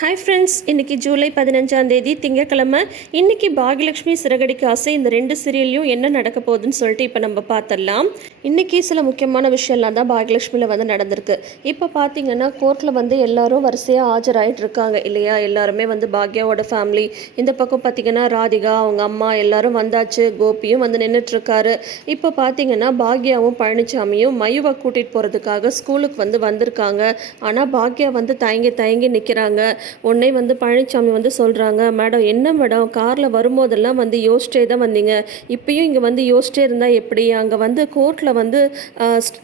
Hi friends, இன்றைக்கி ஜூலை 15 திங்கட்கிழமை. இன்றைக்கி பாகியலட்சுமி சிறகடிக்க ஆசை இந்த 2 சீரியல்லையும் என்ன நடக்க போகுதுன்னு சொல்லிட்டு இப்போ நம்ம பார்த்துடலாம். இன்றைக்கி சில முக்கியமான விஷயம்லாம் தான் பாகியலட்சுமியில் வந்து நடந்திருக்கு. இப்போ பார்த்தீங்கன்னா கோர்ட்டில் வந்து எல்லாரும் வரிசையாக ஆஜராகிட்டு இருக்காங்க இல்லையா. எல்லாருமே வந்து பாக்யாவோட ஃபேமிலி, இந்த பக்கம் பார்த்திங்கன்னா ராதிகா அவங்க அம்மா எல்லாரும் வந்தாச்சு. கோபியும் வந்து நின்றுட்டுருக்காரு. இப்போ பார்த்தீங்கன்னா பாக்யாவும் பழனிசாமியும் மயுவை கூட்டிகிட்டு போகிறதுக்காக ஸ்கூலுக்கு வந்து வந்திருக்காங்க. ஆனால் பாக்யா வந்து தயங்கி நிற்கிறாங்க. உடனே வந்து பழனிசாமி வந்து சொல்கிறாங்க, மேடம் என்ன மேடம் காரில் வரும்போதெல்லாம் வந்து யோசிச்சே தான் வந்தீங்க, இப்பயும் இங்கே வந்து யோசிச்சே இருந்தால் எப்படி? அங்கே வந்து கோர்ட்டில் வந்து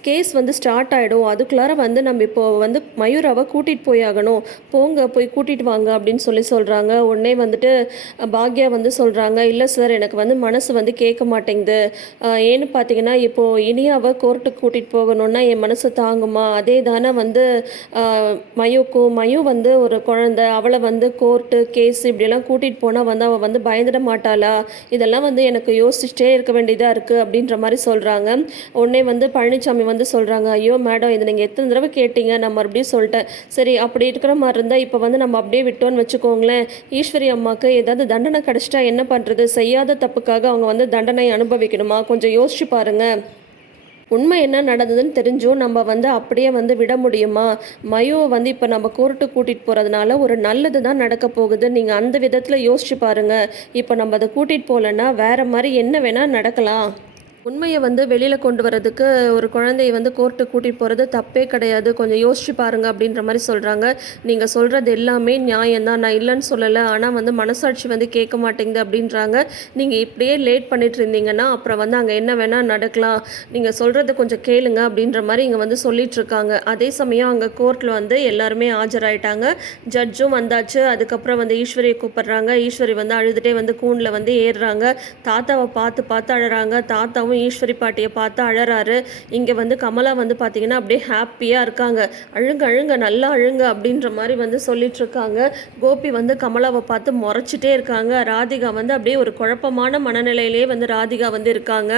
கேஸ் வந்து ஸ்டார்ட் ஆகிடும், அதுக்குள்ளார வந்து நம்ம இப்போது வந்து மயூராவை கூட்டிகிட்டு போய் ஆகணும், போய் கூட்டிகிட்டு வாங்க அப்படின்னு சொல்கிறாங்க. உடனே வந்துட்டு பாக்யா வந்து சொல்கிறாங்க, இல்லை சார் எனக்கு வந்து மனசு வந்து கேட்க மாட்டேங்குது. ஏன்னு பார்த்தீங்கன்னா இப்போது இனியாவை கோர்ட்டுக்கு கூட்டிகிட்டு போகணுன்னா என் மனசு தாங்குமா? அதே தானே வந்து மயு வந்து ஒரு குழந்தை, அவளை வந்து கோர்ட்டு கேஸ் இப்படியெல்லாம் கூட்டிகிட்டு போனால் வந்து அவள் வந்து பயந்துட மாட்டாளா? இதெல்லாம் வந்து எனக்கு யோசிச்சுட்டே இருக்க வேண்டியதாக இருக்குது அப்படின்ற மாதிரி சொல்கிறாங்க. உடனே வந்து பழனிசாமி வந்து சொல்கிறாங்க, ஐயோ மேடம் இதை நீங்கள் எத்தனை தடவை கேட்டீங்க, நான் மறுபடியும் சொல்லிட்டேன். சரி அப்படி இருக்கிற மாதிரி இருந்தால் இப்போ வந்து நம்ம அப்படியே விட்டோன்னு வச்சுக்கோங்களேன், ஈஸ்வரி அம்மாவுக்கு ஏதாவது தண்டனை கிடச்சிட்டா என்ன பண்ணுறது? செய்யாத தப்புக்காக அவங்க வந்து தண்டனை அனுபவிக்கணுமா? கொஞ்சம் யோசிச்சு பாருங்கள். உண்மை என்ன நடந்ததுன்னு தெரிஞ்சும் நம்ம வந்து அப்படியே வந்து விட முடியுமா? மயுவை வந்து இப்போ நம்ம கோர்ட்டுக்கு கூட்டிகிட்டு போகிறதுனால ஒரு நல்லது தான் நடக்க போகுது. நீங்கள் அந்த விதத்தில் யோசிச்சு பாருங்கள். இப்போ நம்ம அதை கூட்டிகிட்டு போகலன்னா வேறு மாதிரி என்ன வேணால் நடக்கலாம். உண்மையை வந்து வெளியில் கொண்டு வரதுக்கு ஒரு குழந்தையை வந்து கோர்ட்டு கூட்டிகிட்டு போகிறது தப்பே கிடையாது, கொஞ்சம் யோசிச்சு பாருங்கள் அப்படின்ற மாதிரி சொல்கிறாங்க. நீங்கள் சொல்கிறது எல்லாமே நியாயம்தான், நான் இல்லைன்னு சொல்லலை. ஆனால் வந்து மனசாட்சி வந்து கேட்க மாட்டேங்குது அப்படின்றாங்க. நீங்கள் இப்படியே லேட் பண்ணிட்டு இருந்தீங்கன்னா அப்புறம் வந்து அங்கே என்ன வேணால் நடக்கலாம், நீங்கள் சொல்கிறத கொஞ்சம் கேளுங்க அப்படின்ற மாதிரி இங்கே வந்து சொல்லிகிட்ருக்காங்க. அதே சமயம் அங்கே கோர்ட்டில் வந்து எல்லாருமே ஆஜராயிட்டாங்க. ஜட்ஜும் வந்தாச்சு. அதுக்கப்புறம் வந்து ஈஸ்வரியை கூப்பிட்றாங்க. ஈஸ்வரி வந்து அழுதுகிட்டே வந்து கூண்டில் வந்து ஏறுறாங்க. தாத்தாவை பார்த்து அழுறாங்க. தாத்தாவும் ஈஸ்வரி பாட்டியை பார்த்து அழறாரு. இங்கே வந்து கமலா வந்து பார்த்தீங்கன்னா அப்படியே ஹாப்பியாக இருக்காங்க. அழுங்க நல்லா அழுங்க அப்படின்ற மாதிரி வந்து சொல்லிட்டு இருக்காங்க. கோபி வந்து கமலாவை பார்த்து முறைச்சிட்டே இருக்காங்க. ராதிகா வந்து அப்படியே ஒரு குழப்பமான மனநிலையிலே வந்து ராதிகா வந்து இருக்காங்க.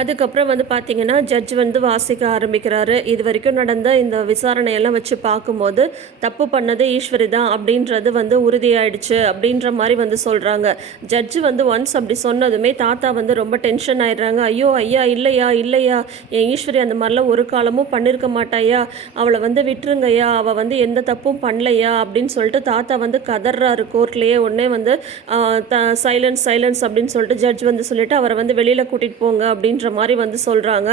அதுக்கப்புறம் வந்து பார்த்திங்கன்னா ஜட்ஜ் வந்து வாசிக்க ஆரம்பிக்கிறாரு. இது வரைக்கும் நடந்த இந்த விசாரணையெல்லாம் வச்சு பார்க்கும்போது தப்பு பண்ணது ஈஸ்வரி தான் அப்படின்றது வந்து உறுதியாயிடுச்சு அப்படின்ற மாதிரி வந்து சொல்கிறாங்க. ஜட்ஜு வந்து ஒன்ஸ் அப்படி சொன்னதுமே தாத்தா வந்து ரொம்ப டென்ஷன் ஆயிடுறாங்க. ஐயோ ஐயா இல்லையா என் ஈஸ்வரி அந்த மாதிரிலாம் ஒரு காலமும் பண்ணியிருக்க மாட்டாயா, அவளை வந்து விட்டுருங்கய்யா, அவள் வந்து எந்த தப்பும் பண்ணலையா அப்படின்னு சொல்லிட்டு தாத்தா வந்து கதறாரு கோர்ட்லேயே. உடனே வந்து சைலன்ஸ் அப்படின்னு சொல்லிட்டு ஜட்ஜ் வந்து சொல்லிட்டு அவரை வந்து வெளியில் கூட்டிகிட்டு போங்க அப்படின்னு மாதிரி வந்து சொல்கிறாங்க.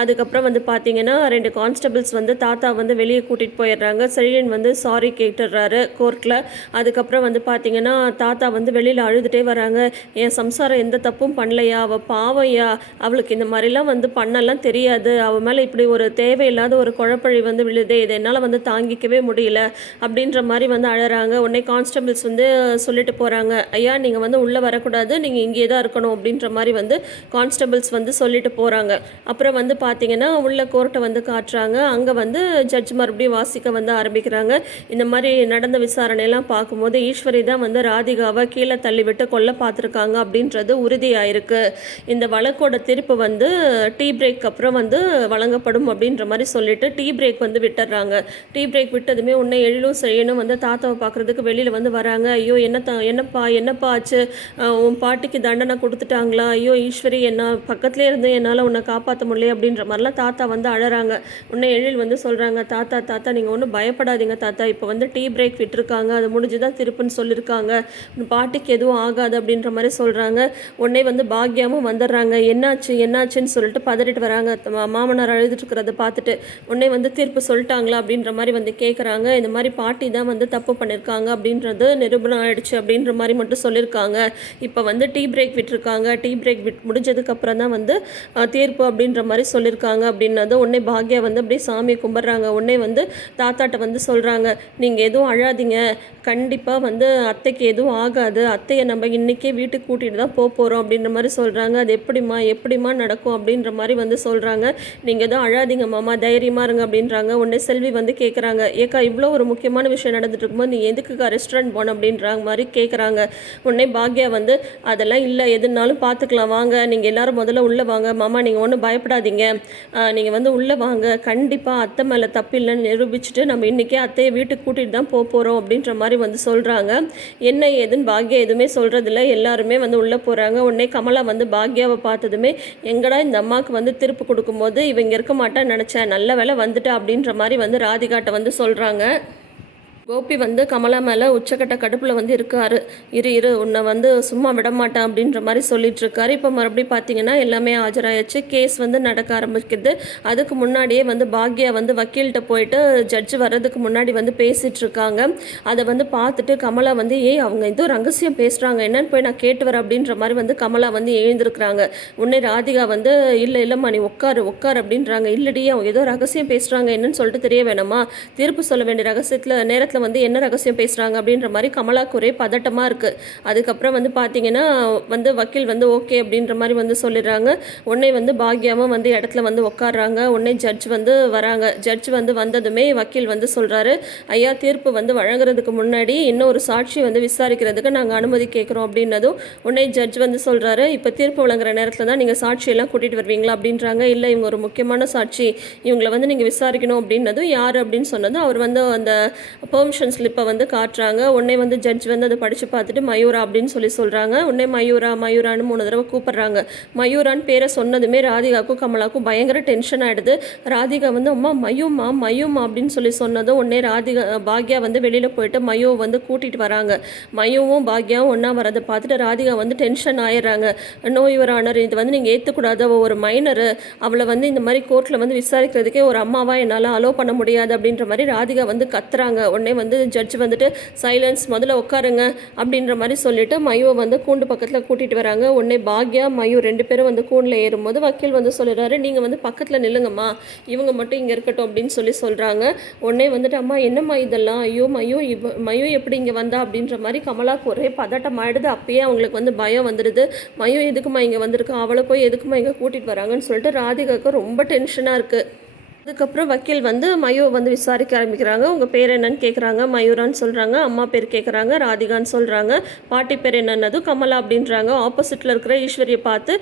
அதுக்கப்புறம் வந்து பார்த்தீங்கன்னா 2 கான்ஸ்டபிள்ஸ் வந்து தாத்தா வந்து வெளியே கூட்டிகிட்டு போயிடுறாங்க. செழியன் வந்து சாரி கேட்டுடுறாரு கோர்ட்டில். அதுக்கப்புறம் வந்து பார்த்தீங்கன்னா தாத்தா வந்து வெளியில் அழுதுகிட்டே வராங்க. என் சம்சாரம் எந்த தப்பும் பண்ணலையா, அவள் பாவையா, அவளுக்கு இந்த மாதிரிலாம் வந்து பண்ணலாம் தெரியாது, அவள் மேலே இப்படி ஒரு தேவையில்லாத ஒரு குழப்பழி வந்து விழுதே, இதை என்னால் வந்து தாங்கிக்கவே முடியல அப்படின்ற மாதிரி வந்து அழறாங்க. உடனே கான்ஸ்டபிள்ஸ் வந்து சொல்லிட்டு போகிறாங்க, ஐயா நீங்கள் வந்து உள்ளே வரக்கூடாது, நீங்கள் இங்கே தான் இருக்கணும் அப்படின்ற மாதிரி வந்து கான்ஸ்டபிள்ஸ் வந்து சொல்லிட்டு போகிறாங்க. அப்புறம் வந்து பார்த்தீங்கன்னா உள்ள கோர்ட்டை வந்து காட்டுறாங்க. அங்கே வந்து ஜட்ஜ் மறுபடியும் வாசிக்க வந்து ஆரம்பிக்கிறாங்க. இந்த மாதிரி நடந்த விசாரணையெல்லாம் பார்க்கும்போது ஈஸ்வரி தான் வந்து ராதிகாவை கீழே தள்ளிவிட்டு கொல்ல பார்த்துருக்காங்க அப்படின்றது உறுதியாயிருக்கு. இந்த வழக்கோட தீர்ப்பு வந்து டீ பிரேக் அப்புறம் வந்து வழங்கப்படும் அப்படின்ற மாதிரி சொல்லிட்டு டீ பிரேக் வந்து விட்டுறாங்க. டீ பிரேக் விட்டதுமே உன்னை எழிலும் செய்யணும் வந்து தாத்தாவை பார்க்குறதுக்கு வெளியில் வந்து வராங்க. ஐயோ என்னப்பா ஆச்சு, உன் பாட்டிக்கு தண்டனை கொடுத்துட்டாங்களா? ஐயோ ஈஸ்வரி என்ன பக்கத்துலேயே இருந்து என்னால் உன்னை காப்பாற்ற முடியல அப்படின்ற மாதிரிலாம் தாத்தா வந்து அழறாங்க. உன்னை எழில் வந்து சொல்கிறாங்க, தாத்தா நீங்கள் ஒன்றும் பயப்படாதீங்க தாத்தா, இப்போ வந்து டீ பிரேக் விட்டுருக்காங்க, அது முடிஞ்சுதான் திருப்புன்னு சொல்லியிருக்காங்க, பாட்டிக்கு எதுவும் ஆகாது அப்படின்ற மாதிரி சொல்கிறாங்க. உடனே வந்து பாக்யாவும் வந்துடுறாங்க. என்னாச்சுன்னு சொல்லிட்டு பதறிட்டு வராங்க. மாமனார் அழுதுட்டு இருக்கிறத பார்த்துட்டு உடனே வந்து தீர்ப்பு சொல்லிட்டாங்களா அப்படின்ற மாதிரி வந்து கேட்குறாங்க. இந்த மாதிரி பாட்டி தான் வந்து தப்பு பண்ணியிருக்காங்க அப்படின்றது நிரூபணம் ஆயிடுச்சு அப்படின்ற மாதிரி மட்டும் சொல்லியிருக்காங்க. இப்போ வந்து டீ பிரேக் விட்டுருக்காங்க. டீ பிரேக் முடிஞ்சதுக்கப்புறம் தான் வந்து தீர்ப்பு அப்படின்ற மாதிரி சொல்லியிருக்காங்க அப்படின்னது. உடனே பாக்யா வந்து அப்படியே சாமியை கும்பிட்றாங்க. உடனே வந்து தாத்தாட்ட வந்து சொல்கிறாங்க, நீங்கள் எதுவும் அழாதீங்க, கண்டிப்பாக வந்து அத்தைக்கு எதுவும் ஆகாது, அத்தையை நம்ம இன்றைக்கே வீட்டுக்கு கூட்டிகிட்டு தான் போகிறோம் அப்படின்ற மாதிரி சொல்கிறாங்க. அது எப்படிமா நடக்கும் அப்படின்ற மாதிரி வந்து சொல்கிறாங்க. நீங்கள் எதுவும் அழாதீங்க மாமா, தைரியமாக இருங்க அப்படின்றாங்க. உடனே செல்வி வந்து கேட்குறாங்க, ஏக்கா இவ்வளோ ஒரு முக்கியமான விஷயம் நடந்துட்டு இருக்கும்போது நீ எதுக்குக்கா ரெஸ்டாரண்ட் போன அப்படின்றாங்க மாதிரி கேட்குறாங்க. உடனே பாக்யா வந்து அதெல்லாம் இல்லை, எதுனாலும் பார்த்துக்கலாம் வாங்க, நீங்கள் எல்லோரும் முதல்ல உள்ளே வாங்க சொல்கிறாங்க, மாமா நீங்கள் ஒன்றும் பயப்படாதீங்க, நீங்கள் வந்து உள்ளே வாங்க, கண்டிப்பாக அத்தை மேலே தப்பு இல்லைன்னு நிரூபிச்சுட்டு நம்ம இன்றைக்கே அத்தையை வீட்டுக்கு கூட்டிகிட்டு தான் போகிறோம் அப்படின்ற மாதிரி வந்து சொல்கிறாங்க. என்ன ஏதுன்னு பாக்யா எதுவுமே சொல்கிறதில்ல. எல்லாருமே வந்து உள்ளே போகிறாங்க. உடனே கமலா வந்து பாக்யாவை பார்த்ததுமே, எங்கடா இந்த அம்மாவுக்கு வந்து திருப்பு கொடுக்கும்போது இவங்க இருக்க மாட்டான்னு நினச்சேன், நல்ல வேலை வந்துட்டா அப்படின்ற மாதிரி வந்து ராதிகாட்ட வந்து சொல்கிறாங்க. கோபி வந்து கமலா மேலே உச்சக்கட்ட கடுப்பில் வந்து இருக்காரு. இரு உன்னை வந்து சும்மா விட மாட்டேன் அப்படின்ற மாதிரி சொல்லிட்டு இருக்காரு. இப்போ மறுபடியும் பார்த்தீங்கன்னா எல்லாமே ஆஜராயாச்சு. கேஸ் வந்து நடக்க ஆரம்பிக்குது. அதுக்கு முன்னாடியே வந்து பாக்யா வந்து வக்கீல்கிட்ட போயிட்டு ஜட்ஜு வர்றதுக்கு முன்னாடி வந்து பேசிகிட்டு இருக்காங்க. அதை வந்து பார்த்துட்டு கமலா வந்து அவங்க ஏதோ ரகசியம் பேசுகிறாங்க, என்னன்னு போய் நான் கேட்டு வரேன் அப்படின்ற மாதிரி வந்து கமலா வந்து எழுந்திருக்கிறாங்க. உடனே ராதிகா வந்து இல்லைம்மா நீ உட்காரு அப்படின்றாங்க. இல்லடி அவங்க ஏதோ ரகசியம் பேசுகிறாங்க, என்னன்னு சொல்லிட்டு தெரிய வேணாமா, தீர்ப்பு சொல்ல வேண்டிய ரகசியத்தில் நேரத்தில் வந்து என்ன ரகசியம் பேசுகிறாங்க அப்படின்ற மாதிரி கமலாக்கு ஒரே பதட்டமாக இருக்குது. அதுக்கப்புறம் வந்து பார்த்தீங்கன்னா வந்து வக்கீல் வந்து ஓகே அப்படின்ற மாதிரி வந்து சொல்லிடுறாங்க. உடனே வந்து பாக்யாவும் வந்து இடத்துல வந்து உட்காடுறாங்க. உடனே ஜட்ஜ் வந்து வராங்க. ஜட்ஜ் வந்து வந்ததுமே வக்கீல் வந்து சொல்கிறாரு, ஐயா தீர்ப்பு வந்து வழங்குறதுக்கு முன்னாடி இன்னொரு சாட்சி வந்து விசாரிக்கிறதுக்கு நாங்கள் அனுமதி கேட்குறோம் அப்படின்னதும் உடனே ஜட்ஜ் வந்து சொல்கிறாரு, இப்போ தீர்ப்பு வழங்குற நேரத்தில் தான் நீங்கள் சாட்சியெல்லாம் கூட்டிகிட்டு வருவீங்களா அப்படின்றாங்க. இல்லை இவங்க ஒரு முக்கியமான சாட்சி, இவங்களை வந்து நீங்கள் விசாரிக்கணும் அப்படின்னதும் யார் அப்படின்னு சொன்னதும் அவர் வந்து அந்த பெர்மிஷன் ஸ்லிப்பை வந்து காட்டுறாங்க. உடனே வந்து ஜட்ஜ் வந்து அதை படித்து பார்த்துட்டு மயூரா அப்படின்னு சொல்கிறாங்க. உடனே மயூரான்னு 3 தடவை கூப்பிட்றாங்க. மயூரான்னு பேரை சொன்னதுமே ராதிகாவுக்கும் கமலாவுக்கும் பயங்கர டென்ஷன் ஆகிடுது. ராதிகா வந்து அம்மா மயூமா அப்படின்னு சொன்னதும் உடனே பாக்யா வந்து வெளியில் போயிட்டு மயூவை வந்து கூட்டிகிட்டு வராங்க. மயூவும் பாக்யாவும் ஒன்றா வரதை பார்த்துட்டு ராதிகா வந்து டென்ஷன் ஆயிடுறாங்க. நோ யுவர் ஆனர், இது வந்து நீங்கள் ஏற்றுக்கூடாது, ஒரு மைனரு, அவளை வந்து இந்த மாதிரி கோர்ட்டில் வந்து விசாரிக்கிறதுக்கே ஒரு அம்மாவாக என்னால் அலோவ் பண்ண முடியாது அப்படின்ற மாதிரி ராதிகா வந்து கத்துறாங்க. உடனே வந்து ஜட்ஜ் வந்துட்டு சைலன்ஸ், முதல்ல உட்காருங்க அப்படின்ற மாதிரி சொல்லிட்டு மயூவை வந்து கூண்டு பக்கத்தில் கூட்டிகிட்டு வராங்க. உடனே பாக்யா மயூ 2 பேரும் வந்து கூண்டில் ஏறும்போது வக்கீல் வந்து சொல்லிடுறாரு, நீங்கள் வந்து பக்கத்தில் நில்லுங்கம்மா, இவங்க மட்டும் இங்கே இருக்கட்டும் அப்படின்னு சொல்கிறாங்க. உடனே வந்துட்டு அம்மா என்னம்மா இதெல்லாம், ஐயோ மயூ எப்படி இங்கே வந்தா அப்படின்ற மாதிரி கமலாக்கு ஒரே பதட்டம் ஆகிடுது. அப்பயே அவங்களுக்கு வந்து பயம் வந்துடுது. மயூ எதுக்குமா இங்கே வந்திருக்கு, அவளை போய் எதுக்குமா இங்கே கூட்டிகிட்டு வராங்கன்னு சொல்லிட்டு ராதிகாவுக்கு ரொம்ப டென்ஷனாக இருக்குது. அதுக்கப்புறம் வக்கீல் வந்து மயூவை வந்து விசாரிக்க ஆரம்பிக்கிறாங்க. உங்கள் பேர் என்னன்னு கேட்குறாங்க. மயூரான்னு சொல்கிறாங்க. அம்மா பேர் கேட்குறாங்க. ராதிகான்னு சொல்கிறாங்க. பாட்டி பேர் என்னன்னதும் கமலா அப்படின்றாங்க. ஆப்போசிட்டில் இருக்கிற ஈஸ்வரியை பார்த்து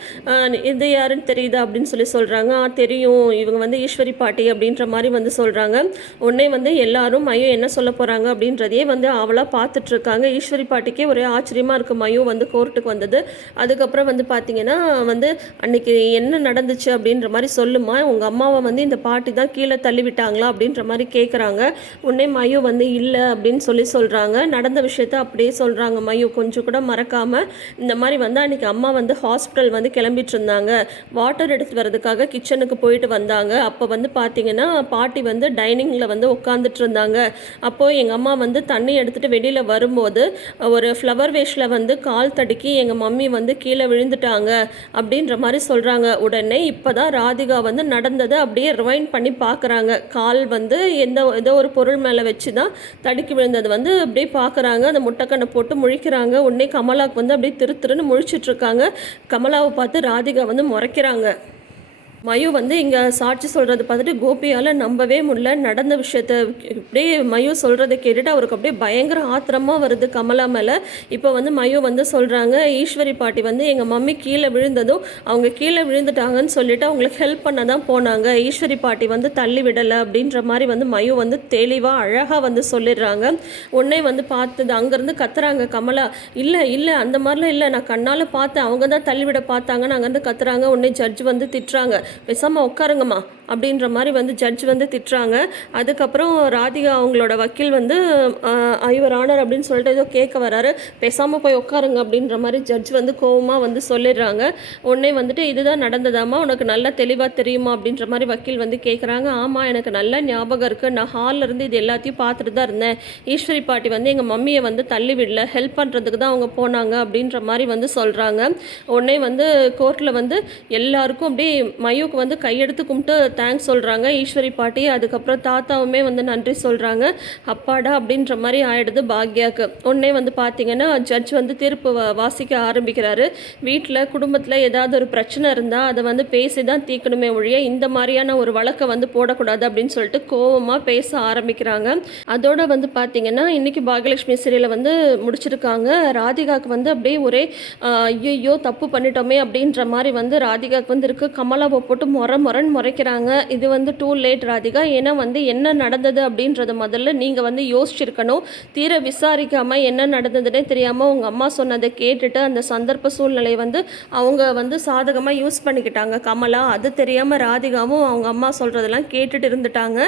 இது யாருன்னு தெரியுதா அப்படின்னு சொல்கிறாங்க. தெரியும், இவங்க வந்து ஈஸ்வரி பாட்டி அப்படின்ற மாதிரி வந்து சொல்கிறாங்க. உடனே வந்து எல்லாரும் மயூ என்ன சொல்ல போகிறாங்க அப்படின்றதையே வந்து அவளாக பார்த்துட்ருக்காங்க. ஈஸ்வரி பாட்டிக்கே ஒரே ஆச்சரியமாக இருக்குது மயூ வந்து கோர்ட்டுக்கு வந்தது. அதுக்கப்புறம் வந்து பார்த்திங்கன்னா வந்து அன்றைக்கி என்ன நடந்துச்சு அப்படின்ற மாதிரி சொல்லுமா, உங்கள் அம்மாவை வந்து இந்த பாட்டி தான் கீழே தள்ளி விட்டாங்களா அப்படின்ற மாதிரி கேட்குறாங்க. உடனே மயூ வந்து இல்லை அப்படின்னு சொல்கிறாங்க. நடந்த விஷயத்த அப்படியே சொல்கிறாங்க. மயூ கொஞ்சம் கூட மறக்காமல் இந்த மாதிரி வந்து அன்றைக்கி அம்மா வந்து ஹாஸ்பிட்டல் வந்து கிளம்பிட்டு இருந்தாங்க, வாட்டர் எடுத்து வரதுக்காக கிச்சனுக்கு போயிட்டு வந்தாங்க. அப்போ வந்து பார்த்திங்கன்னா பாட்டி வந்து டைனிங்கில் வந்து உட்காந்துட்டு இருந்தாங்க. அப்போது எங்கள் அம்மா வந்து தண்ணி எடுத்துகிட்டு வெளியில் வரும்போது ஒரு ஃப்ளவர் வேஷில் வந்து கால் தடுக்கி எங்கள் மம்மி வந்து கீழே விழுந்துட்டாங்க அப்படின்ற மாதிரி சொல்கிறாங்க. உடனே இப்போ தான் ராதிகா வந்து நடந்ததை அப்படியே ரிவைண்ட் பண்ணி பார்க்குறாங்க. கால் வந்து ஏதோ ஒரு பொருள் மேலே வச்சு தான் தடுக்கி விழுந்தது வந்து அப்படியே பார்க்குறாங்க. அந்த முட்டைக்கண்ணை போட்டு முழிக்கிறாங்க. உடனே கமலாவுக்கு வந்து அப்படியே திருன்னு முழிச்சிட்ருக்காங்க. கமலாவை பார்த்து ராதிகா வந்து முறைக்கிறாங்க. மயூ வந்து இங்கே சாட்சி சொல்கிறது பார்த்துட்டு கோபியால் நம்பவே முடியல. நடந்த விஷயத்த இப்படியே மயூ சொல்கிறத கேட்டுட்டு அவருக்கு அப்படியே பயங்கர ஆத்திரமாக வருது கமலா மேலே. இப்போ வந்து மயூ வந்து சொல்கிறாங்க, ஈஸ்வரி பாட்டி வந்து எங்கள் மம்மி கீழே விழுந்ததும் அவங்க கீழே விழுந்துட்டாங்கன்னு சொல்லிட்டு அவங்களுக்கு ஹெல்ப் பண்ண தான் போனாங்க, ஈஸ்வரி பாட்டி வந்து தள்ளி விடலை அப்படின்ற மாதிரி வந்து மயூ வந்து தெளிவாக அழகாக வந்து சொல்லிடுறாங்க. உடனே வந்து பார்த்தது அங்கேருந்து கத்துறாங்க கமலா, இல்லை அந்த மாதிரிலாம் இல்லை, நான் கண்ணால் பார்த்தேன், அவங்க தான் தள்ளிவிட பார்த்தாங்கன்னு அங்கேருந்து கத்துறாங்க. உடனே ஜட்ஜ் வந்து திட்டுறாங்க, பேசாமல் உட்காருங்கம்மா அப்படின்ற மாதிரி வந்து ஜட்ஜ் வந்து திட்டுறாங்க. அதுக்கப்புறம் ராதிகா அவங்களோட வக்கீல் வந்து யுவர் ஆனர் அப்படின்னு சொல்லிட்டு ஏதோ கேட்க வராரு. பேசாமல் போய் உட்காருங்க அப்படின்ற மாதிரி ஜட்ஜ் வந்து கோவமாக வந்து சொல்லிடுறாங்க. உடனே வந்துட்டு இதுதான் நடந்ததாம்மா, உனக்கு நல்லா தெளிவாக தெரியுமா அப்படின்ற மாதிரி வக்கீல் வந்து கேட்குறாங்க. ஆமாம், எனக்கு நல்லா ஞாபகம் இருக்குது, நான் ஹாலில் இருந்து இது எல்லாத்தையும் பார்த்துட்டு தான் இருந்தேன். ஈஸ்வரி பாட்டி வந்து எங்கள் மம்மியை வந்து தள்ளி விடல, ஹெல்ப் பண்ணுறதுக்கு தான் அவங்க போனாங்க அப்படின்ற மாதிரி வந்து சொல்கிறாங்க. உடனே வந்து கோர்ட்டில் வந்து எல்லாருக்கும் அப்படியே மயூக்கு வந்து கையெடுத்து கும்பிட்டு தேங்க்ஸ் சொல்கிறாங்க ஈஸ்வரி பாட்டி. அதுக்கப்புறம் தாத்தாவுமே வந்து நன்றி சொல்கிறாங்க. அப்பாடா அப்படின்ற மாதிரி ஆயிடுது பாக்யாவுக்கு. உடனே வந்து பார்த்திங்கன்னா ஜட்ஜ் வந்து தீர்ப்பு வாசிக்க ஆரம்பிக்கிறாரு. வீட்டில் குடும்பத்தில் ஏதாவது ஒரு பிரச்சனை இருந்தால் அதை வந்து பேசி தான் தீர்க்கணுமே ஒழிய இந்த மாதிரியான ஒரு வழக்கை வந்து போடக்கூடாது அப்படின்னு சொல்லிட்டு கோவமாக பேச ஆரம்பிக்கிறாங்க. அதோட வந்து பார்த்திங்கன்னா இன்றைக்கி பாக்யலட்சுமி சீரியலை வந்து முடிச்சிருக்காங்க. ராதிகாவுக்கு வந்து அப்படியே ஒரே ஐயோ தப்பு பண்ணிட்டோமே அப்படின்ற மாதிரி வந்து ராதிகாவுக்கு வந்து இருக்குது. கமலாவை போட்டு மொரன்னு முறைக்கிறாங்க. இது வந்து டூ லேட் ராதிகா. ஏன்னா வந்து என்ன நடந்தது அப்படின்றத முதல்ல நீங்கள் வந்து யோசிச்சிருக்கணும். தீர விசாரிக்காமல் என்ன நடந்ததுன்னே தெரியாமல் உங்கள் அம்மா சொன்னதை கேட்டுட்டு அந்த சந்தர்ப்ப சூழ்நிலையை வந்து அவங்க வந்து சாதகமாக யூஸ் பண்ணிக்கிட்டாங்க கமலா. அது தெரியாமல் ராதிகாவும் அவங்க அம்மா சொல்கிறதெல்லாம் கேட்டுட்டு இருந்துட்டாங்க.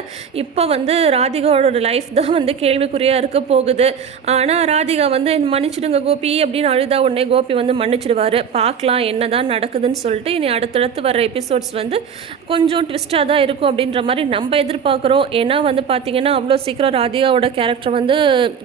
இப்போ வந்து ராதிகாவோட லைஃப் தான் வந்து கேள்விக்குறியாக இருக்க போகுது. ஆனால் ராதிகா வந்து மன்னிச்சிடுங்க கோபி அப்படின்னு அழுதா உடனே கோபி வந்து மன்னிச்சிடுவார். பார்க்கலாம் என்ன தான் நடக்குதுன்னு சொல்லிட்டு இனி அடுத்தடுத்து வர எபிசோட்ஸ் வந்து கொஞ்சம் ட்விஸ்ட்டாக தான் இருக்கும் அப்படின்ற மாதிரி நம்ம எதிர்பார்க்குறோம். ஏன்னா வந்து பார்த்திங்கன்னா அவ்வளோ சீக்கிரம் ராதிகாவோட கேரக்டர் வந்து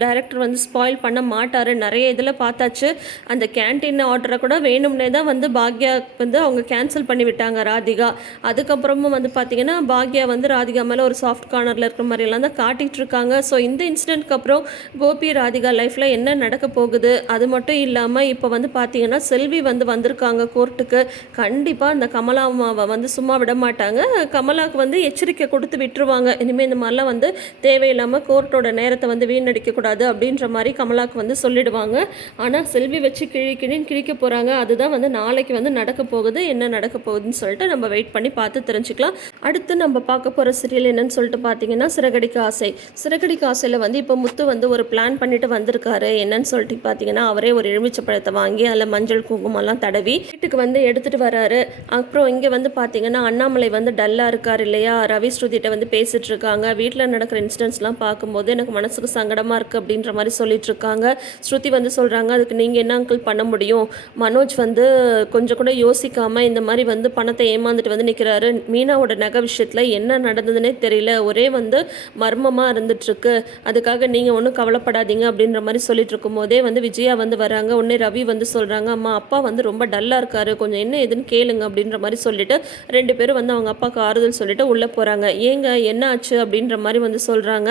டைரக்டர் வந்து ஸ்பாயில் பண்ண மாட்டார். நிறைய இதில் பார்த்தாச்சு. அந்த கேன்டீன் ஆர்டரை கூட வேணும்னே தான் வந்து பாக்யா வந்து அவங்க கேன்சல் பண்ணி விட்டாங்க ராதிகா. அதுக்கப்புறமும் வந்து பார்த்திங்கன்னா பாக்யா வந்து ராதிகா மேலே ஒரு சாஃப்ட் கார்னரில் இருக்கிற மாதிரியெல்லாம் தான் காட்டிகிட்டு இருக்காங்க. ஸோ இந்த இன்சிடென்ட்க்கு அப்புறம் கோபி ராதிகா லைஃப்பில் என்ன நடக்க போகுது, அது மட்டும் இல்லாமல் இப்போ வந்து பார்த்திங்கன்னா செல்வி வந்து வந்திருக்காங்க கோர்ட்டுக்கு. கண்டிப்பாக அந்த கமலா அம்மாவை வந்து சும்மா விட மாட்டாங்க. கமலாவுக்கு வந்து எச்சரிக்கை கொடுத்து விட்டுருவாங்க. இனிமேல் இந்த மாதிரிலாம் வந்து தேவையில்லாமல் கோர்ட்டோட நேரத்தை வந்து வீணடிக்கக்கூடாது அப்படின்ற மாதிரி கமலாவுக்கு வந்து சொல்லிடுவாங்க. ஆனால் செல்வி வச்சு கிழின்னு கிழிக்க போகிறாங்க. அதுதான் வந்து நாளைக்கு வந்து நடக்க போகுது. என்ன நடக்க போகுதுன்னு சொல்லிட்டு நம்ம வெயிட் பண்ணி பார்த்து தெரிஞ்சுக்கலாம். அடுத்து நம்ம பார்க்க போகிற சீரியல் என்னன்னு சொல்லிட்டு பார்த்தீங்கன்னா சிறகடிக்க ஆசை. சிறகடிக்க ஆசையில் வந்து இப்போ முத்து வந்து ஒரு பிளான் பண்ணிட்டு வந்திருக்காரு. என்னன்னு சொல்லிட்டு பார்த்தீங்கன்னா அவரே ஒரு எலுமிச்சை பழத்தை வாங்கி அதில் மஞ்சள் குங்குமம்லாம் தடவி வீட்டுக்கு வந்து எடுத்துகிட்டு வராரு. அப்புறம் இங்கே வந்து பார்த்தீங்கன்னா அண்ணாமலை வந்து டல்லாக இருக்கார் இல்லையா. ரவி ஸ்ருதிட்ட வந்து பேசிகிட்டு இருக்காங்க. வீட்டில் நடக்கிற இன்சிடென்ட்ஸ்லாம் பார்க்கும்போது எனக்கு மனசுக்கு சங்கடமாக இருக்குது அப்படின்ற மாதிரி சொல்லிட்டு இருக்காங்க. ஸ்ருதி வந்து சொல்கிறாங்க அதுக்கு நீங்கள் என்ன அங்கிள் பண்ண முடியும். மனோஜ் வந்து கொஞ்சம் கூட யோசிக்காமல் இந்த மாதிரி வந்து பணத்தை ஏமாந்துட்டு வந்து நிற்கிறாரு. மீனாவோட நகை விஷயத்தில் என்ன நடந்ததுன்னே தெரியல. ஒரே வந்து மர்மமாக இருந்துட்டுருக்கு. அதுக்காக நீங்கள் ஒன்றும் கவலைப்படாதீங்க அப்படின்ற மாதிரி சொல்லிட்டு இருக்கும்போதே வந்து விஜயா வந்து வராங்க. உடனே ரவி வந்து சொல்கிறாங்க அம்மா அப்பா வந்து ரொம்ப டல்லாக இருக்காரு, கொஞ்சம் என்ன எதுன்னு கேளுங்க அப்படின்ற மாதிரி சொல்லிட்டு ரெண்டு பேரும் வந்து அவங்க அப்பாவுக்கு ஆறுதல் சொல்லிட்டு உள்ளே போகிறாங்க. ஏங்க என்ன ஆச்சு அப்படின்ற மாதிரி வந்து சொல்கிறாங்க.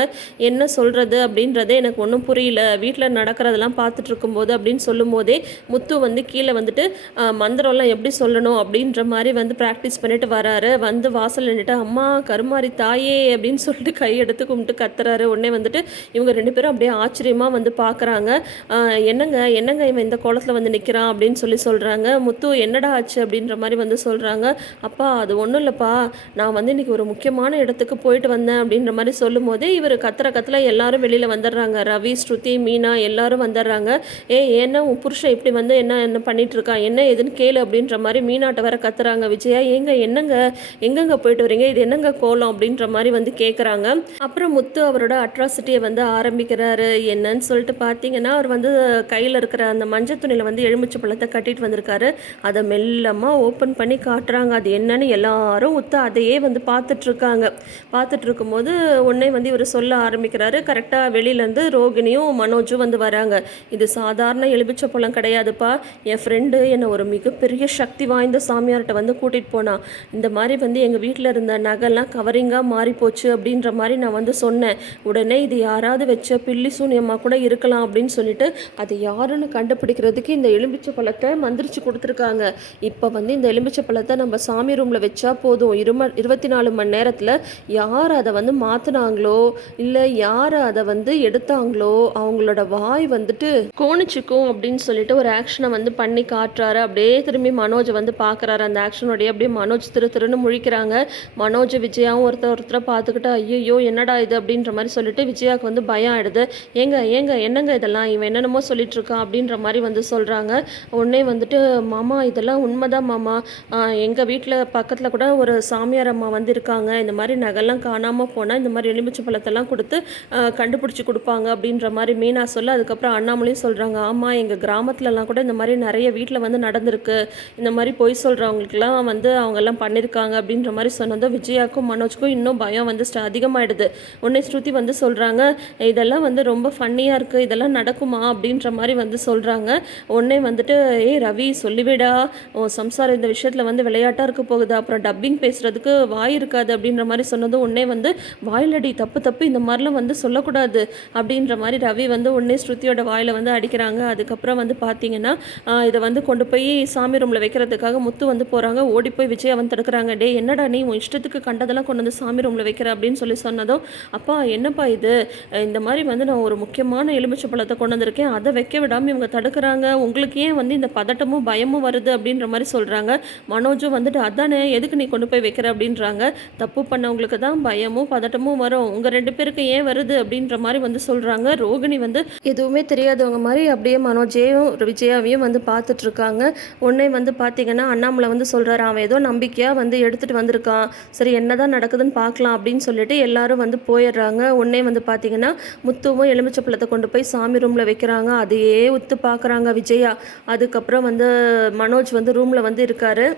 என்ன சொல்கிறது அப்படின்றதே எனக்கு ஒன்றும் புரியல. வீட்டில் நடக்கிறதெல்லாம் பார்த்துட்டு இருக்கும்போது அப்படின்னு சொல்லும் போதே முத்து வந்து கீழே வந்துட்டு மந்திரம்லாம் எப்படி சொல்லணும் அப்படின்ற மாதிரி வந்து ப்ராக்டிஸ் பண்ணிட்டு வராரு. வந்து வாசல் நின்றுட்டு அம்மா கருமாரி தாயே அப்படின்னு சொல்லிட்டு கையெடுத்து கும்பிட்டு கத்துறாரு. உடனே வந்துட்டு இவங்க ரெண்டு பேரும் அப்படியே ஆச்சரியமாக வந்து பார்க்குறாங்க. என்னங்க இவன் இந்த கோலத்தில் வந்து நிற்கிறான் அப்படின்னு சொல்கிறாங்க. முத்து என்னடா ஆச்சு அப்படின்ற மாதிரி வந்து சொல்கிறாங்க. அப்பா அது ஒன்றும் இல்லைப்பா, நான் வந்து இன்றைக்கி ஒரு முக்கியமான இடத்துக்கு போயிட்டு வந்தேன் அப்படின்ற மாதிரி சொல்லும் போதே இவர் கத்துற எல்லாரும் வெளியில் வந்துடுறாங்க. ரவி ஸ்ருதி மீனா எல்லாரும் வந்துடுறாங்க. ஏன்னா உன் புருஷன் இப்படி வந்து என்ன பண்ணிட்டு இருக்கான், என்ன எதுன்னு கேளு அப்படின்ற மாதிரி மீனாட்ட வர கத்துறாங்க. விஜயா என்னங்க எங்கெங்க போயிட்டு வரீங்க, இது என்னங்க கோலம் அப்படின்ற மாதிரி வந்து கேட்குறாங்க. அப்புறம் முத்து அவரோட அட்ராசிட்டியை வந்து ஆரம்பிக்கிறாரு. என்னன்னு சொல்லிட்டு பார்த்தீங்கன்னா அவர் வந்து கையில் இருக்கிற அந்த மஞ்சள் துணியில் வந்து எலுமிச்சை பழத்தை கட்டிட்டு வந்திருக்காரு. அதை மெல்லமாக ஓப்பன் பண்ணி காட்டுறாங்க. அது என்னன்னு எல்லாரும் அதையே வந்து பார்த்துட்டு இருக்கும்போது உடனே வந்து இவர் சொல்ல ஆரம்பிக்கிறாரு. கரெக்டாக வெளியிலேருந்து ரோகிணியும் மனோஜும் வந்து வராங்க. இது சாதாரண எலுமிச்சை பழம் கிடையாதுப்பா, என் ஃப்ரெண்டு என்னை ஒரு மிகப்பெரிய சக்தி வாய்ந்த சாமியார்கிட்ட வந்து கூட்டிகிட்டு போனான். இந்த மாதிரி வந்து எங்கள் வீட்டில் இருந்த நகைலாம் கவரிங்காக மாறி போச்சு அப்படின்ற மாதிரி நான் வந்து சொன்னேன். உடனே இது யாராவது வச்ச பில்லி சூனியமாக கூட இருக்கலாம் அப்படின்னு சொல்லிட்டு அது யாருன்னு கண்டுபிடிக்கிறதுக்கு இந்த எலுமிச்சை பழத்தை மந்திரிச்சு கொடுத்துருக்காங்க. இப்போ வந்து இந்த எலுமிச்சை பழத்தை நம்ம சாமி ரூமில் வச்சா போதும், 24 மணி நேரத்தில் யார் அதை வந்து மாற்றினாங்களோ இல்லை யார் அதை வந்து எடுத்தாங்களோ அவங்களோட வாய் வந்துட்டு கோணிச்சுக்கும் அப்படின்னு சொல்லிட்டு ஒரு ஆக்ஷனை வந்து பண்ணி காட்டுறாரு. அப்படியே திரும்பி மனோஜை வந்து பார்க்குறாரு. அந்த ஆக்ஷனோடைய அப்படியே மனோஜ் திருன்னு முழிக்கிறாங்க. மனோஜ் விஜயாவும் ஒருத்தரை பார்த்துக்கிட்டு ஐயோ என்னடா இது அப்படின்ற மாதிரி சொல்லிட்டு விஜயாவுக்கு வந்து பயம் ஆயிடுது. என்னங்க இதெல்லாம் இவன் என்னென்னமோ சொல்லிட்டு இருக்கான் அப்படின்ற மாதிரி வந்து சொல்கிறாங்க. உடனே வந்துட்டு மாமா இதெல்லாம் உண்மைதான் மாமா, எங்கள் வீட்டில் பக்கத்தில் கூட ஒரு சாமியார் அம்மா வந்து இருக்காங்க. இந்த மாதிரி நகைலாம் காணாமல் போனால் இந்த மாதிரி எலுமிச்சை பழத்தெல்லாம் கொடுத்து கண்டுபிடிச்சி கொடுப்பாங்க அப்படின்ற மாதிரி மீனா சொல்ல அதுக்கப்புறம் அண்ணாமலையும் சொல்கிறாங்க. ஆமாம் எங்கள் கிராமத்துலலாம் கூட இந்த மாதிரி நிறைய வீட்டில் வந்து நடந்திருக்கு. இந்த மாதிரி பொய் சொல்கிறவங்களுக்குலாம் வந்து அவங்கெல்லாம் பண்ணியிருக்காங்க அப்படின்ற மாதிரி சொன்னதும் விஜயாவுக்கும் மனோஜ்க்கும் இன்னும் பயம் வந்து அதிகமாகிடுது. உடனே ஸ்ருதி வந்து சொல்கிறாங்க இதெல்லாம் வந்து ரொம்ப ஃபன்னியாக இருக்குது, இதெல்லாம் நடக்குமா அப்படின்ற மாதிரி வந்து சொல்கிறாங்க. உடனே வந்துட்டு ரவி சொல்லிவிடா, உன் சம்சாரம் இந்த விஷயத்தில் வந்து விளையாட்டாக இருக்க போகுது, அப்புறம் டப்பிங் பேசுகிறதுக்கு உனக்கு வாய் இருக்காது அப்படின்ற மாதிரி சொன்னதும் உடனே வந்து வாயிலடி தப்பு தப்பு இந்த மாதிரிலாம் வந்து சொல்லக்கூடாது அப்படின்ற மாதிரி ரவி வந்து உடனே ஸ்ருதியோட வாயில் வந்து அடிக்கிறாங்க. அதுக்கப்புறம் வந்து பார்த்தீங்கன்னா இதை வந்து கொண்டு போய் சாமி ரூமில் வைக்கிறதுக்காக முத்து வந்து போகிறாங்க. ஓடி போய் விஜயா வந்து தடுக்கிறாங்க. டே என்னடா நீ உன் இஷ்டத்துக்கு கண்டதெல்லாம் கொண்டு வந்து சாமி ரூமில் வைக்கிற அப்படின்னு சொன்னதும், அப்பா என்னப்பா இது, இந்த மாதிரி வந்து நான் ஒரு முக்கியமான எலுமிச்சை பழத்தை கொண்டு வந்திருக்கேன், அதை வைக்க விடாமல் இவங்க தடுக்கிறாங்க, உங்களுக்கு ஏன் வந்து இந்த பதட்டமும் பயமும் வருது அப்படின்ற மாதிரி சொல்கிறாங்க. மனோஜும் வந்துட்டு அதானே எதுக்கு நீ கொண்டு போய் வைக்கிற அப்படின்றாங்க. தப்பு பண்ணவங்களுக்கு தான் பயமும் பதட்டமும் வரும், உங்கள் 2 பேருக்கு ஏன் வருது அப்படின்ற மாதிரி வந்து சொல்கிறாங்க. ரோகிணி வந்து எதுவுமே தெரியாதவங்க மாதிரி அப்படியே மனோஜையும் விஜயாவையும் வந்து பார்த்துட்ருக்காங்க. உடனே வந்து பார்த்தீங்கன்னா அண்ணாமலை வந்து சொல்கிறாரு, அவன் ஏதோ நம்பிக்கையாக வந்து எடுத்துகிட்டு வந்திருக்கான், சரி என்ன தான் நடக்குதுன்னு பார்க்கலாம் அப்படின்னு சொல்லிட்டு எல்லாரும் வந்து போயிடுறாங்க. உடனே வந்து பார்த்தீங்கன்னா முத்துவும் எலுமிச்சப்பழத்தை கொண்டு போய் சாமி ரூமில் வைக்கிறாங்க. அதையே உத்து பார்க்குறாங்க விஜயா. அதுக்கப்புறம் வந்து மனோஜ் வந்து ரூமில் வந்து இருக்காரு.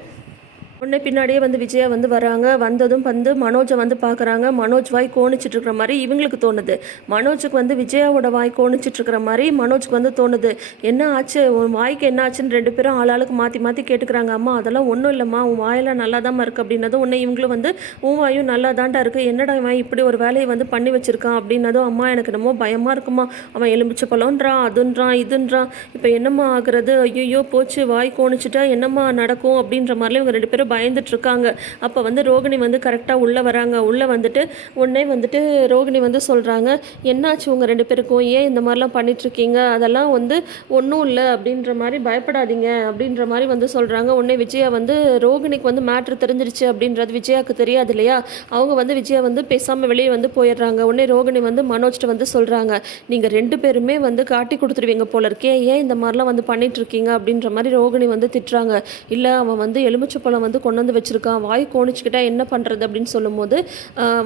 உடனே பின்னாடியே வந்து விஜயா வந்து வராங்க. வந்ததும் வந்து மனோஜை வந்து பார்க்குறாங்க. மனோஜ் வாய் கோணிச்சிட்டு இருக்கிற மாதிரி இவங்களுக்கு தோணுது. மனோஜுக்கு வந்து விஜயாவோட வாய் கோணிச்சிட்டு இருக்கிற மாதிரி மனோஜுக்கு வந்து தோணுது. என்ன ஆச்சு, உன் வாய்க்கு என்ன ஆச்சுன்னு 2 பேரும் ஆளாளுக்கு மாற்றி மாற்றி கேட்டுக்கிறாங்க. அம்மா அதெல்லாம் ஒன்றும் இல்லைம்மா, உன் வாயெல்லாம் நல்லா தான் இருக்குது அப்படின்னதும் உடனே இவங்களும் வந்து உன் வாயும் நல்லா தாண்டா இருக்குது, என்னடா இவன் இப்படி ஒரு வேலையை வந்து பண்ணி வச்சுருக்கான் அப்படின்னதும், அம்மா எனக்கு என்னமோ பயமாக இருக்குமா, அவன் எலுமிச்சை பழம்ன்றான், அதுன்றான் இதுன்றான், இப்போ என்னம்மா ஆகுறது, ஐயோ போச்சு வாய் கோணிச்சிட்டா என்னம்மா நடக்கும் அப்படின்ற மாதிரிலாம் இவங்க 2 பேரும் பயந்துட்டு இருக்காங்க. அப்போ வந்து ரோகிணி வந்து கரெக்டாக உள்ளே வராங்க. உள்ளே வந்துட்டு உடனே வந்துட்டு ரோகிணி வந்து சொல்கிறாங்க, என்னாச்சு உங்கள் 2 பேருக்கும், ஏன் இந்த மாதிரிலாம் பண்ணிகிட்ருக்கீங்க, அதெல்லாம் வந்து ஒன்றும் இல்லை அப்படின்ற மாதிரி, பயப்படாதீங்க அப்படின்ற மாதிரி வந்து சொல்கிறாங்க. உடனே விஜயா வந்து ரோகிணிக்கு வந்து மேட்ரு தெரிஞ்சிருச்சு அப்படின்றது விஜயாவுக்கு தெரியாது இல்லையா, அவங்க வந்து விஜயா வந்து பேசாமல் வெளியே வந்து போயிடுறாங்க. உடனே ரோகிணி வந்து மனோஜ்கிட்ட வந்து சொல்கிறாங்க, நீங்கள் 2 பேருமே வந்து காட்டி கொடுத்துருவீங்க போல இருக்கே, ஏன் இந்த மாதிரிலாம் வந்து பண்ணிகிட்ருக்கீங்க அப்படின்ற மாதிரி ரோகிணி வந்து திட்டுறாங்க. இல்லை அவன் வந்து எலுமிச்சப்பழம் வந்து கொண்டு வந்து வச்சுருக்கான், வாய் கோணிச்சுக்கிட்டா என்ன பண்ணுறது அப்படின்னு சொல்லும்போது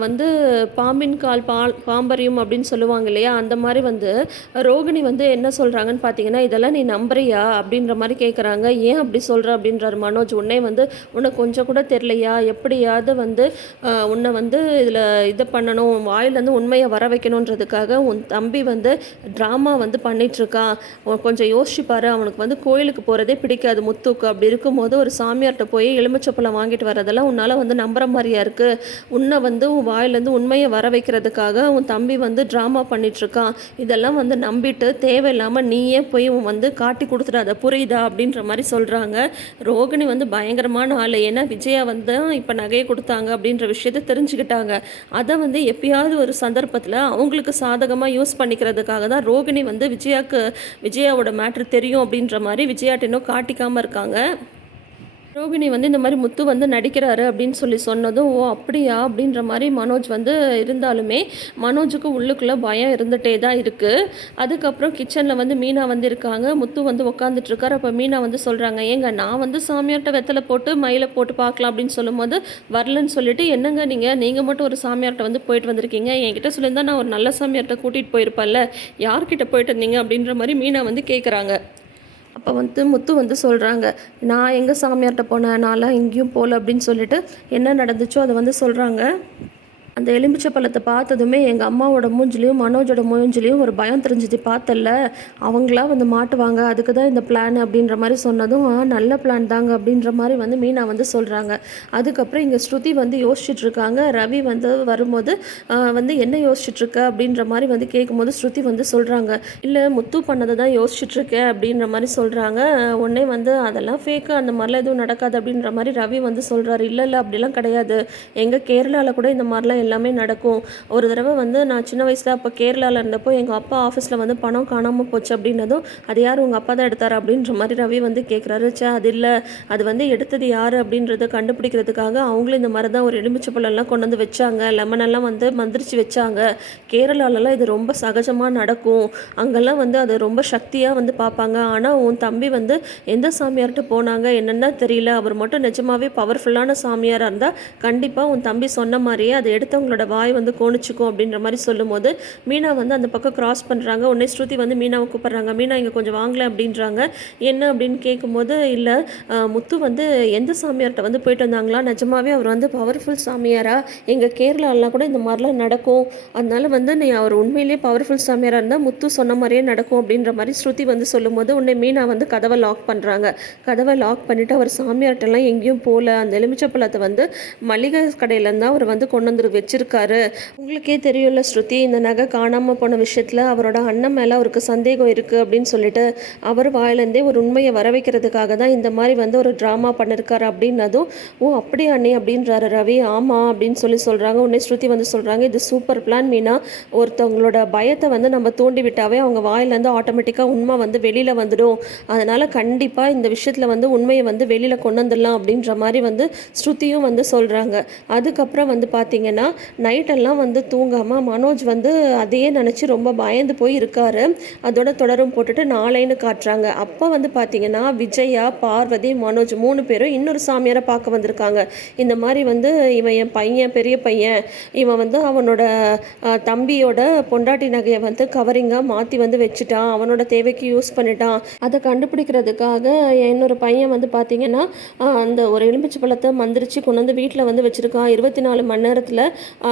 வந்து பாம்பின் கால் பாம்பரியும் அப்படின்னு சொல்லுவாங்க இல்லையா, அந்த மாதிரி வந்து ரோகிணி வந்து என்ன சொல்கிறாங்கன்னு பார்த்தீங்கன்னா, இதெல்லாம் நீ நம்புறியா அப்படின்ற மாதிரி கேட்குறாங்க. ஏன் அப்படி சொல்கிற அப்படின்றாரு மனோஜ். உடனே வந்து உனக்கு கொஞ்சம் கூட தெரியலையா, எப்படியாவது வந்து உன்னை வந்து இதில் இதை பண்ணணும், வாயிலேருந்து உண்மையை வர வைக்கணுன்றதுக்காக உன் தம்பி வந்து ட்ராமா வந்து பண்ணிகிட்ருக்கான், கொஞ்சம் யோசிச்சுப்பாரு, அவனுக்கு வந்து கோயிலுக்கு போகிறதே பிடிக்காது முத்துக்கு, அப்படி இருக்கும்போது ஒரு சாமியார்கிட்ட போய் எலுமிச்சப்பழம் வாங்கிட்டு வரதெல்லாம் உன்னால் வந்து நம்புற மாதிரியா இருக்குது, உன்னை வந்து உன் வாயிலேருந்து உண்மையை வர வைக்கிறதுக்காக உன் தம்பி வந்து ட்ராமா பண்ணிகிட்ருக்கான், இதெல்லாம் வந்து நம்பிட்டு தேவையில்லாமல் நீயே போய் வந்து காட்டி கொடுத்துடாத, புரியுதா அப்படின்ற மாதிரி சொல்கிறாங்க. ரோகிணி வந்து பயங்கரமான ஆள். ஏன்னா விஜயா வந்து இப்போ நகையை கொடுத்தாங்க அப்படின்ற விஷயத்தை தெரிஞ்சுக்கிட்டாங்க. அதை வந்து எப்பயாவது ஒரு சந்தர்ப்பத்தில் அவங்களுக்கு சாதகமாக யூஸ் பண்ணிக்கிறதுக்காக தான் ரோகிணி வந்து விஜயாவோட மேட்ரு தெரியும் அப்படின்ற மாதிரி விஜயாட்ட இன்னும் காட்டிக்காமல் இருக்காங்க. ரோகிணி வந்து இந்த மாதிரி முத்து வந்து நடிக்கிறாரு அப்படின்னு சொன்னதும், ஓ அப்படியா அப்படின்ற மாதிரி மனோஜ் வந்து இருந்தாலுமே மனோஜுக்கு உள்ளுக்குள்ளே பயம் இருந்துகிட்டே தான் இருக்குது. அதுக்கப்புறம் கிச்சனில் வந்து மீனா வந்து இருக்காங்க. முத்து வந்து உட்காந்துட்ருக்காரு. அப்போ மீனா வந்து சொல்கிறாங்க, ஏங்க நான் வந்து சாமியார்கிட்ட வெத்தலை போட்டு மயிலை போட்டு பார்க்கலாம் அப்படின்னு சொல்லும்போது வரலன்னு சொல்லிட்டு, என்னங்க நீங்கள் மட்டும் ஒரு சாமியார்கிட்ட வந்து போயிட்டு வந்திருக்கீங்க, என்கிட்ட சொல்லியிருந்தா நான் ஒரு நல்ல சாமியார்கிட்ட கூட்டிகிட்டு போயிருப்பேன்ல, யார்கிட்ட போயிட்டு இருந்தீங்க அப்படின்ற மாதிரி மீனா வந்து கேட்குறாங்க. அப்போ வந்து முத்து வந்து சொல்கிறாங்க, நான் எங்கள் சாமியார்கிட்ட போனேன், நான்லாம் எங்கேயும் போகல அப்படின்னு சொல்லிட்டு என்ன நடந்துச்சோ அதை வந்து சொல்கிறாங்க. அந்த எலுமிச்சை பழத்தை பார்த்ததுமே எங்கள் அம்மாவோட மூஞ்சிலையும் மனோஜோட மூஞ்சிலையும் ஒரு பயம் தெரிஞ்சுது, பார்த்தல அவங்களா வந்து மாட்டுவாங்க, அதுக்கு தான் இந்த பிளான் அப்படின்ற மாதிரி சொன்னதும், நல்ல பிளான் தாங்க அப்படின்ற மாதிரி வந்து மீனா வந்து சொல்கிறாங்க. அதுக்கப்புறம் இங்கே ஸ்ருதி வந்து யோசிச்சுட்ருக்காங்க. ரவி வந்து வரும்போது வந்து என்ன யோசிச்சுட்ருக்க அப்படின்ற மாதிரி வந்து கேட்கும்போது ஸ்ருதி வந்து சொல்கிறாங்க, இல்லை முத்து பண்ணதை தான் யோசிச்சுட்ருக்கேன் அப்படின்ற மாதிரி சொல்கிறாங்க. உடனே வந்து அதெல்லாம் ஃபேக்கு, அந்த மாதிரிலாம் எதுவும் நடக்காது அப்படின்ற மாதிரி ரவி வந்து சொல்கிறாரு. இல்லை அப்படிலாம் கிடையாது, எங்கள் கேரளாவில் கூட இந்த மாதிரிலாம் எல்லாமே நடக்கும். ஒரு தடவை வந்து நான் சின்ன வயசில் அப்போ கேரளாவில் இருந்தப்போ எங்கள் அப்பா ஆஃபீஸில் வந்து பணம் காணாமல் போச்சு அப்படின்னதும், அது யார் உங்கள் அப்பா தான் எடுத்தார் அப்படின்ற மாதிரி ரவி வந்து கேட்குறாரு. அது இல்லை, அது வந்து எடுத்தது யார் அப்படின்றத கண்டுபிடிக்கிறதுக்காக அவங்களும் இந்த மாதிரி தான் ஒரு எலுமிச்சப்பழம்லாம் கொண்டு வந்து வச்சாங்க, லெமனெல்லாம் வந்து மந்திரிச்சு வச்சாங்க. கேரளாலலாம் இது ரொம்ப சகஜமாக நடக்கும், அங்கெல்லாம் வந்து அது ரொம்ப சக்தியாக வந்து பார்ப்பாங்க. ஆனால் உன் தம்பி வந்து எந்த சாமியார்கிட்ட போனாங்க என்னென்னா தெரியல, அவர் மட்டும் நிஜமாவே பவர்ஃபுல்லான சாமியாராக இருந்தால் கண்டிப்பாக உன் தம்பி சொன்ன மாதிரியே அதை எடுத்து சமயத்தை உங்களோட வாய் வந்து கோணிச்சுக்கும் அப்படின்ற மாதிரி சொல்லும்போது மீனா வந்து அந்த பக்கம் கிராஸ் பண்ணுறாங்க. உடனே ஸ்ருதி வந்து மீனாவை கூப்பிட்றாங்க. மீனா இங்கே கொஞ்சம் வாங்கலை அப்படின்றாங்க. என்ன அப்படின்னு கேட்கும்போது, இல்லை முத்து வந்து எந்த சாமியார்கிட்ட வந்து போயிட்டு வந்தாங்களா, நிஜமாவே அவர் வந்து பவர்ஃபுல் சாமியாரா, எங்கள் கேரளாலாம் கூட இந்த மாதிரிலாம் நடக்கும், அதனால வந்து நீ அவர் உண்மையிலேயே பவர்ஃபுல் சாமியாராக இருந்தால் முத்து சொன்ன மாதிரியே நடக்கும் அப்படின்ற மாதிரி ஸ்ருதி வந்து சொல்லும்போது உடனே மீனா வந்து கதவை லாக் பண்ணுறாங்க. கதவை லாக் பண்ணிவிட்டு அவர் சாமியார்கிட்டலாம் எங்கேயும் போகல, அந்த எலுமிச்சப்பழத்தை வந்து மளிகை கடையிலேருந்து அவர் வந்து கொண்டு வந்து வச்சிருக்காரு. உங்களுக்கே தெரியும்ல ஸ்ருதி, இந்த நகை காணாமல் போன விஷயத்தில் அவரோட அண்ணன் மேலே அவருக்கு சந்தேகம் இருக்குது அப்படின்னு சொல்லிட்டு அவர் வாயிலேருந்தே ஒரு உண்மையை வர வைக்கிறதுக்காக தான் இந்த மாதிரி வந்து ஒரு ட்ராமா பண்ணியிருக்காரு அப்படின்னதும், ஓ அப்படியே அண்ணே அப்படின்றாரு ரவி. ஆமாம் அப்படின்னு சொல்கிறாங்க. உடனே ஸ்ருதி வந்து சொல்கிறாங்க, இது சூப்பர் பிளான் மீனா, ஒருத்தவங்களோட பயத்தை வந்து நம்ம தூண்டி விட்டாவே அவங்க வாயிலேருந்து ஆட்டோமேட்டிக்காக உண்மை வந்து வெளியில் வந்துடும், அதனால் கண்டிப்பாக இந்த விஷயத்தில் வந்து உண்மையை வந்து வெளியில் கொண்டு வந்துடலாம் அப்படின்ற மாதிரி வந்து ஸ்ருதியும் வந்து சொல்கிறாங்க. அதுக்கப்புறம் வந்து பார்த்திங்கன்னா நைட்டெல்லாம் வந்து தூங்காமல் மனோஜ் வந்து அதையே நினச்சி ரொம்ப பயந்து போய் இருக்காரு. அதோட தொடரும் போட்டுட்டு நாளைன்னு காட்டுறாங்க. அப்போ வந்து பார்த்திங்கன்னா விஜயா, பார்வதி, மனோஜ் 3 பேரும் இன்னொரு சாமியாரை பார்க்க வந்திருக்காங்க. இந்த மாதிரி வந்து இவன் என் பையன், பெரிய பையன், இவன் வந்து அவனோட தம்பியோட பொண்டாட்டி நகையை வந்து கவரிங்காக மாற்றி வந்து வச்சுட்டான், அவனோட தேவைக்கு யூஸ் பண்ணிட்டான், அதை கண்டுபிடிக்கிறதுக்காக இன்னொரு பையன் வந்து பார்த்திங்கன்னா அந்த ஒரு எலுமிச்சை பழத்தை மந்திரிச்சு கொண்டு வந்து வீட்டில் வந்து வச்சுருக்கான். 24 மணி நேரத்தில்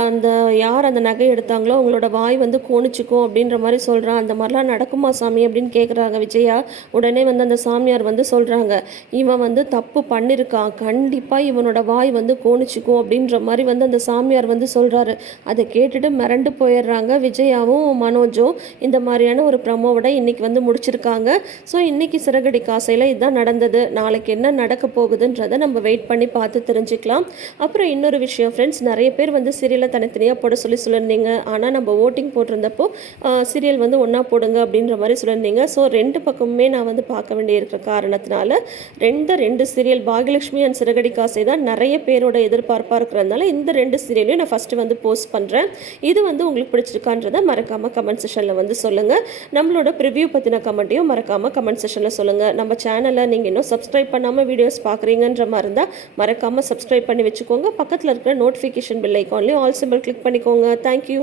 அந்த யார் அந்த நகை எடுத்தாங்களோ அவங்களோட வாய் வந்து கோணிச்சுக்கும் அப்படின்ற மாதிரி சொல்கிறான். அந்த மாதிரிலாம் நடக்குமா சாமி அப்படின்னு கேட்குறாங்க விஜயா. உடனே வந்து அந்த சாமியார் வந்து சொல்கிறாங்க, இவன் வந்து தப்பு பண்ணியிருக்கான், கண்டிப்பாக இவனோட வாய் வந்து கோணிச்சுக்கும் அப்படின்ற மாதிரி வந்து அந்த சாமியார் வந்து சொல்கிறாரு. அதை கேட்டுட்டு மிரண்டு போயிடுறாங்க விஜயாவும் மனோஜும். இந்த மாதிரியான ஒரு ப்ரமோவோட இன்றைக்கி வந்து முடிச்சிருக்காங்க. ஸோ இன்றைக்கி சிறகடி காசையில் இதுதான் நடந்தது. நாளைக்கு என்ன நடக்க போகுதுன்றதை நம்ம வெயிட் பண்ணி பார்த்து தெரிஞ்சுக்கலாம். அப்புறம் இன்னொரு விஷயம் ஃப்ரெண்ட்ஸ், நிறைய பேர் வந்து சீரியலை தனித்தனியாக போட சொல்லியிருந்தீங்க. ஆனால் நம்ம ஓட்டிங் போட்டிருந்தப்போ சீரியல் வந்து ஒன்றா போடுங்க அப்படின்ற மாதிரி சொல்லியிருந்தீங்க. ஸோ 2 பக்கமுமே நான் வந்து பார்க்க வேண்டியிருக்கிற காரணத்தினால ரெண்டு சீரியல் பாகியலட்சுமி அண்ட் சிறகடி காசை தான் நிறைய பேரோட எதிர்பார்ப்பாக இருக்கிறதுனால இந்த 2 சீரியலையும் நான் ஃபஸ்ட்டு வந்து போஸ்ட் பண்ணுறேன். இது வந்து உங்களுக்கு பிடிச்சிருக்கான்றதை மறக்காமல் கமெண்ட் செஷனில் வந்து சொல்லுங்கள். நம்மளோட ப்ரிவ்யூ பற்றின கமெண்ட்டையும் மறக்காமல் கமெண்ட் செஷனில் சொல்லுங்கள். நம்ம சேனலை நீங்கள் இன்னும் சப்ஸ்கிரைப் பண்ணாமல் வீடியோஸ் பார்க்குறீங்கன்ற மாதிரி இருந்தால் மறக்காமல் சப்ஸ்கிரைப் பண்ணி வச்சுக்கோங்க. பக்கத்தில் இருக்கிற நோட்டிஃபிகேஷன் பெல் ஐக்கான்லேயும் ஆல் சிம்பிள் கிளிக் பண்ணிக்கோங்க. தேங்க்யூ.